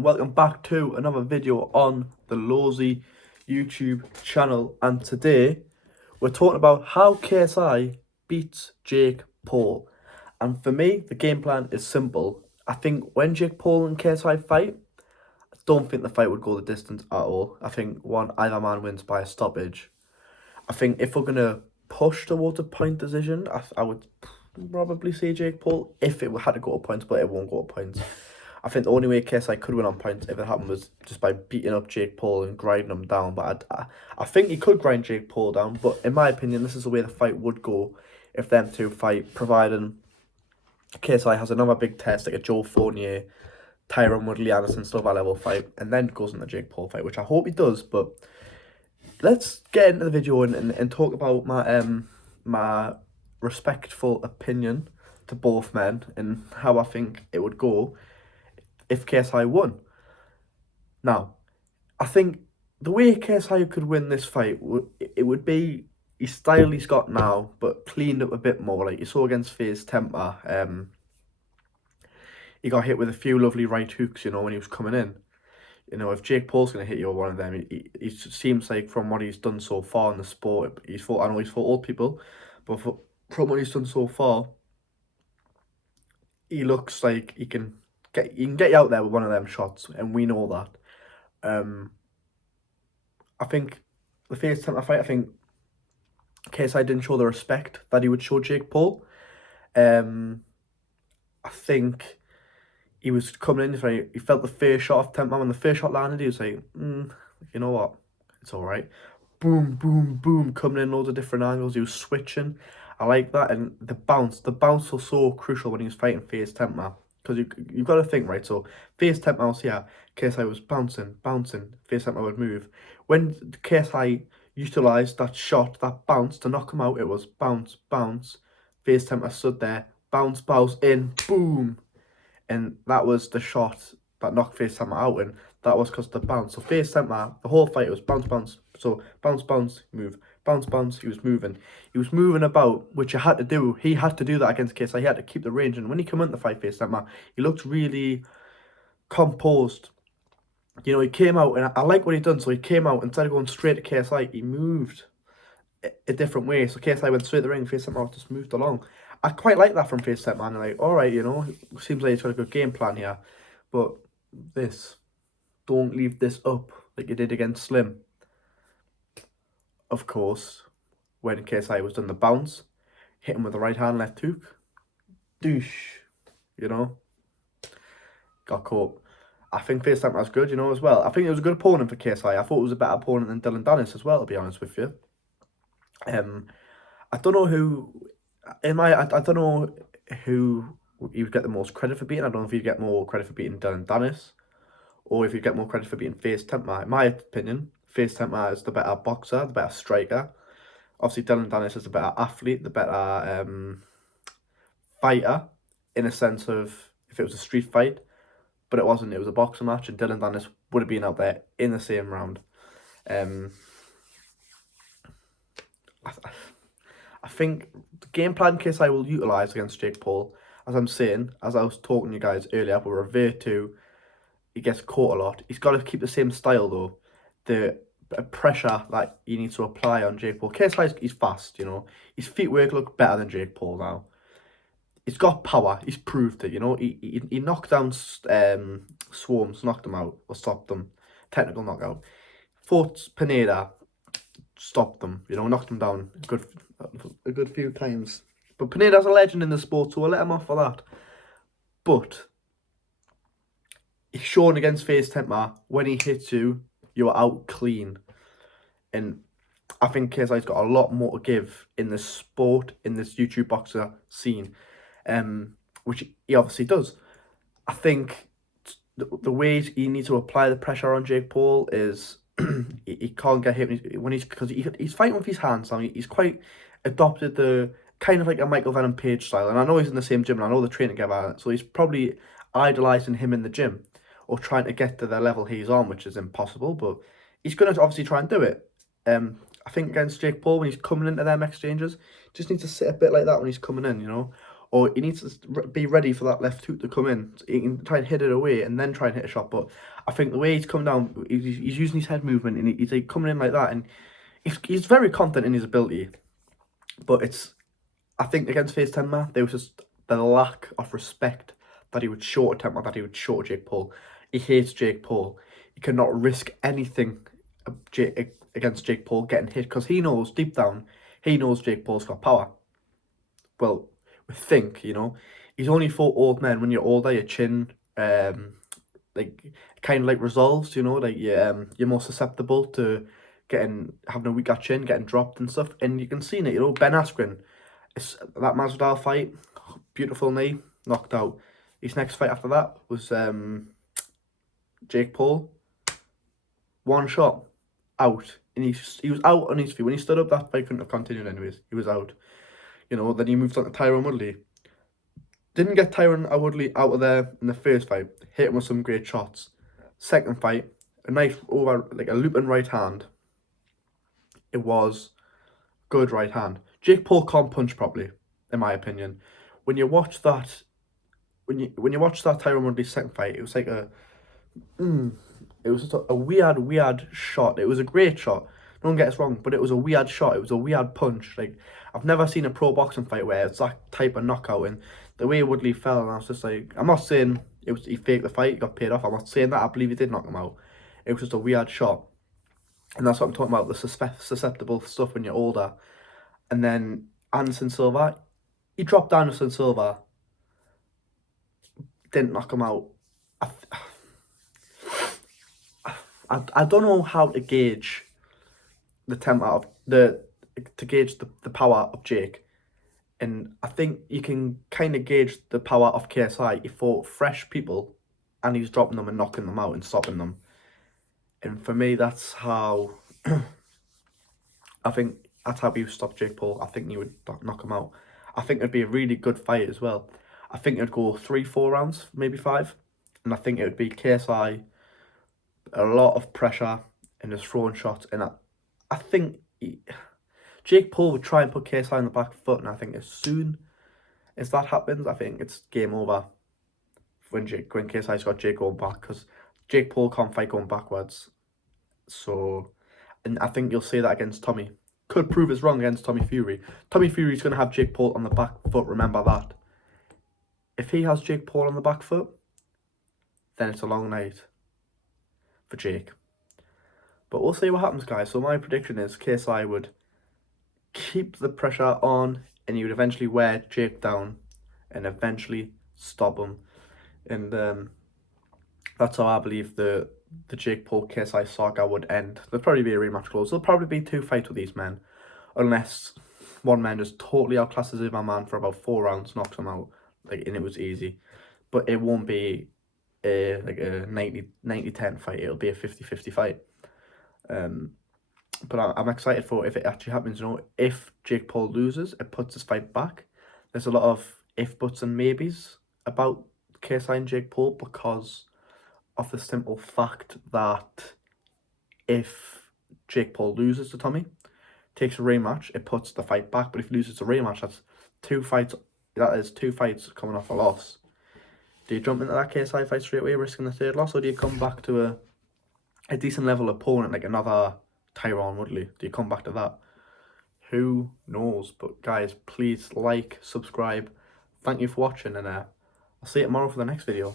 and welcome back to another video on the Lawsy YouTube channel. And today we're talking about how KSI beats Jake Paul. And for me, the game plan is simple. I think when Jake Paul and KSI fight, I don't think the fight would go the distance at all. I think either man wins by a stoppage. I think if we're gonna push towards a point decision, I would probably say Jake Paul if it had to go to points, but it won't go to points. I think the only way KSI could win on points if it happened was just by beating up Jake Paul and grinding him down. But I think he could grind Jake Paul down. But in my opinion, this is the way the fight would go if them two fight, providing KSI has another big test like a Joe Fournier, Tyron Woodley, Anderson Silva level fight, and then goes into the Jake Paul fight, which I hope he does. But let's get into the video and talk about my respectful opinion to both men and how I think it would go if KSI won. Now, I think the way KSI could win this fight, it would be his style he's got now, but cleaned up a bit more. Like you saw against FaZe Temper, he got hit with a few lovely right hooks, you know, when he was coming in. You know, if Jake Paul's going to hit you with one of them, he seems like from what he's done so far in the sport, I know he's fought old people, but from what he's done so far, he looks like he can get you out there with one of them shots, and we know that. I think the FaZe Temper fight, I think KSI didn't show the respect that he would show Jake Paul. I think he was coming in, he felt the first shot of Temper. When the first shot landed, he was like, you know what, it's all right. Boom, boom, boom, coming in loads of different angles. He was switching. I like that. And the bounce was so crucial when he was fighting FaZe Temper. Because you've got to think, right? So FaZe Temper was here, KSI was bouncing, FaZe Temper would move. When KSI utilised that shot, that bounce to knock him out, it was bounce, FaZe Temper stood there, bounce, in, boom. And that was the shot that knocked FaZe Temper out, and that was because of the bounce. So FaZe Temper, the whole fight was bounce. So bounce, move, bounce, he was moving. He was moving about, which you had to do. He had to do that against KSI. He had to keep the range. And when he came into the fight, FaZe Temper, he looked really composed. You know, he came out, and I like what he done. So he came out, instead of going straight to KSI, he moved a different way. So KSI went straight to the ring, FaZe Temper just moved along. I quite like that from FaZe Temper, man. Like, all right, you know, seems like he's got a good game plan here. But don't leave this up like you did against Slim. Of course, when KSI was done the bounce, hit him with the right hand, left hook, douche, you know, got caught. I think FaZe Temper was good, you know, as well. I think it was a good opponent for KSI. I thought it was a better opponent than Dylan Dennis as well, to be honest with you. I don't know who, I don't know who you would get the most credit for beating. I don't know if you'd get more credit for beating Dylan Dennis, or if you'd get more credit for beating FaZe Temper. In my opinion, FaZe Temper is the better boxer, the better striker. Obviously, Dylan Dennis is the better athlete, the better fighter, in a sense of if it was a street fight. But it wasn't, it was a boxing match, and Dylan Dennis would have been out there in the same round. I think the game plan KSI will utilise against Jake Paul, as I'm saying, as I was talking to you guys earlier, will revert to, he gets caught a lot. He's got to keep the same style, though. The pressure that he needs to apply on Jake Paul. KSI, he's fast, you know. His feet work look better than Jake Paul now. He's got power. He's proved it, you know. He knocked down Swarms, knocked them out, or stopped them. Technical knockout. Fought Pineda, stopped them, you know, knocked them down a good few times. But Pineda's a legend in the sport, so we'll let him off for that. But he's shown against FaZe Temper, when he hits you, you're out clean. And I think KSI's got a lot more to give in this sport, in this YouTube boxer scene, which he obviously does. I think the ways he needs to apply the pressure on Jake Paul is he can't get hit because he's fighting with his hands now. He's quite adopted the kind of like a Michael Venom Page style, and I know he's in the same gym, and I know they train together, so he's probably idolizing him in the gym or trying to get to the level he's on, which is impossible, but he's going to obviously try and do it. I think against Jake Paul, when he's coming into them exchanges, just needs to sit a bit like that when he's coming in, you know. or he needs to be ready for that left hook to come in. So he can try and hit it away and then try and hit a shot. But I think the way he's come down, he's using his head movement and he's like coming in like that, and he's very confident in his ability. But I think against FaZe Temper, there was just the lack of respect that he would show to Temper, that he would show to Jake Paul. He hates Jake Paul. He cannot risk anything against Jake Paul getting hit, because he knows deep down, he knows Jake Paul's got power. Well, we think, he's only fought old men. When you're older, your chin like kind of like resolves, like you're more susceptible to having a weaker chin, getting dropped and stuff. And you can see it, Ben Askren, that Masvidal fight, beautiful knee, knocked out. His next fight after that was Jake Paul, one shot, out. And he was out on his feet. When he stood up, that fight couldn't have continued anyways. He was out. Then he moved on to Tyron Woodley. Didn't get Tyron Woodley out of there in the first fight. Hit him with some great shots. Second fight, a nice over, like a looping right hand. It was good right hand. Jake Paul can't punch properly, in my opinion. When you watch that, when you watch that Tyron Woodley's second fight, it was like it was just a weird shot. It was a great shot. Don't get us wrong, but it was a weird shot. It was a weird punch. Like, I've never seen a pro boxing fight where it's that type of knockout. And the way Woodley fell, and I was just like, I'm not saying he faked the fight, he got paid off. I'm not saying that. I believe he did knock him out. It was just a weird shot. And that's what I'm talking about, the susceptible stuff when you're older. And then Anderson Silva, he dropped Anderson Silva, didn't knock him out. I don't know how to gauge the temper of to gauge the power of Jake. And I think you can kind of gauge the power of KSI. He fought fresh people and he's dropping them and knocking them out and stopping them. And for me, that's how I think that's how you stop Jake Paul. I think you would knock him out. I think it'd be a really good fight as well. I think it'd go 3-4 rounds, maybe 5. And I think it would be KSI, a lot of pressure and just throwing shots. And I think Jake Paul would try and put KSI on the back foot. And I think as soon as that happens, I think it's game over when KSI's got Jake going back. Because Jake Paul can't fight going backwards. So, and I think you'll see that against Tommy. Could prove us wrong against Tommy Fury. Tommy Fury's going to have Jake Paul on the back foot, remember that. If he has Jake Paul on the back foot, then it's a long night for Jake. But we'll see what happens, guys. So my prediction is KSI would keep the pressure on and he would eventually wear Jake down and eventually stop him. And that's how I believe the Jake Paul KSI saga would end. There'll probably be a rematch clause. There'll probably be 2 fights with these men, unless one man just totally outclasses the other man for about 4 rounds, knocks him out, and it was easy. But it won't be a 90-10 fight. It'll be a 50-50 fight. But I'm excited for if it actually happens. If Jake Paul loses, it puts his fight back. There's a lot of if, buts and maybes about KSI and Jake Paul because of the simple fact that if Jake Paul loses to Tommy, takes a rematch, it puts the fight back. But if he loses a rematch, that's 2 fights. That is 2 fights coming off a loss. Do you jump into that KSI fight straight away, risking the 3rd loss, or do you come back to a decent level opponent like another Tyron Woodley? Do you come back to that? Who knows? But guys, please like, subscribe. Thank you for watching, and I'll see you tomorrow for the next video.